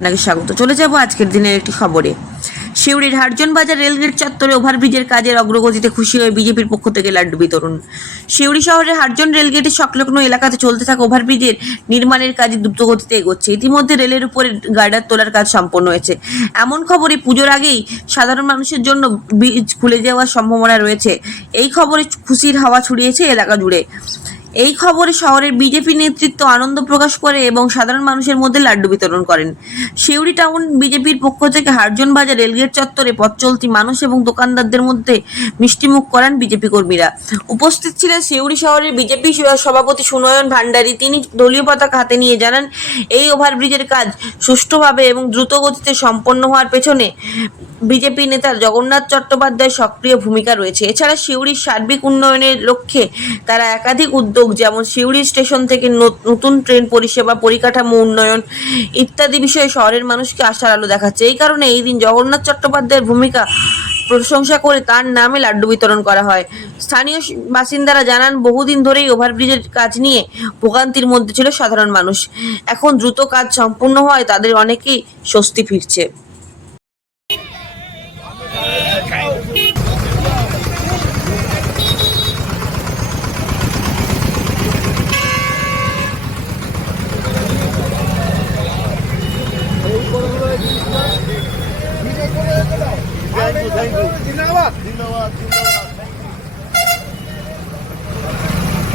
আপনাকে স্বাগত। চলে যাব আজকের দিনের একটি খবরে। শিউড়ির হারজন বাজার রেলগেট চত্বরে ওভারব্রিজের কাজের অগ্রগতিতে খুশি হয়ে বিজেপির পক্ষ থেকে লাড্ডু বিতরণ শিউড়ি শহরের হারজন রেলগেটের সংলগ্ন এলাকাতে চলতে থাকা ওভারব্রিজের নির্মাণের কাজ দ্রুতগতিতে এগোচ্ছে। ইতিমধ্যে রেলের উপরে গার্ডার তোলার কাজ সম্পন্ন হয়েছে। এমন খবরে পুজোর আগেই সাধারণ মানুষের জন্য ব্রিজ খুলে যাওয়ার সম্ভাবনা রয়েছে। এই খবরে খুশির হাওয়া ছড়িয়েছে এলাকা জুড়ে। এই খবরে শহরের বিজেপি নেতৃত্ব আনন্দ প্রকাশ করে এবং সাধারণ মানুষের মধ্যে লাড্ডু বিতরণ করেন। শিউড়ি টাউন বিজেপির পক্ষ থেকে হারজন বাজার, রেলগেট চত্বরে পথ চলতি মানুষ এবং দোকানদারদের মধ্যে মিষ্টিমুখ করান বিজেপি কর্মীরা। উপস্থিত ছিলেন শিউড়ি শহরের বিজেপি সভাপতি সুনয়ন ভান্ডারী। তিনি দলীয় পতাকা হাতে নিয়ে জানান, এই ওভারব্রিজের কাজ সুষ্ঠুভাবে এবং দ্রুত গতিতে সম্পন্ন হওয়ার পেছনে বিজেপি নেতা জগন্নাথ চট্টোপাধ্যায়ের সক্রিয় ভূমিকা রয়েছে। এছাড়া সিউড়ির সার্বিক উন্নয়নের লক্ষ্যে তারা একাধিক উদ্যোগ যেমন সিউড়ি স্টেশন থেকে নতুন ট্রেন পরিষেবা, পরিকাঠামো উন্নয়ন ইত্যাদি বিষয়ে শহরের মানুষকে আশার আলো দেখাচ্ছে। এই কারণে এই দিন জগন্নাথ চট্টোপাধ্যায়ের ভূমিকা প্রশংসা করে তার নামে লাড্ডু বিতরণ করা হয়। স্থানীয় বাসিন্দারা জানান, বহুদিন ধরেই ওভারব্রিজের কাজ নিয়ে ভোগান্তির মধ্যে ছিল সাধারণ মানুষ। এখন দ্রুত কাজ সম্পূর্ণ হওয়ায় তাদের অনেকেই স্বস্তি ফিরছে। थँक्यू थँक्यू धन्यवाद धन्यवाद धन्यवाद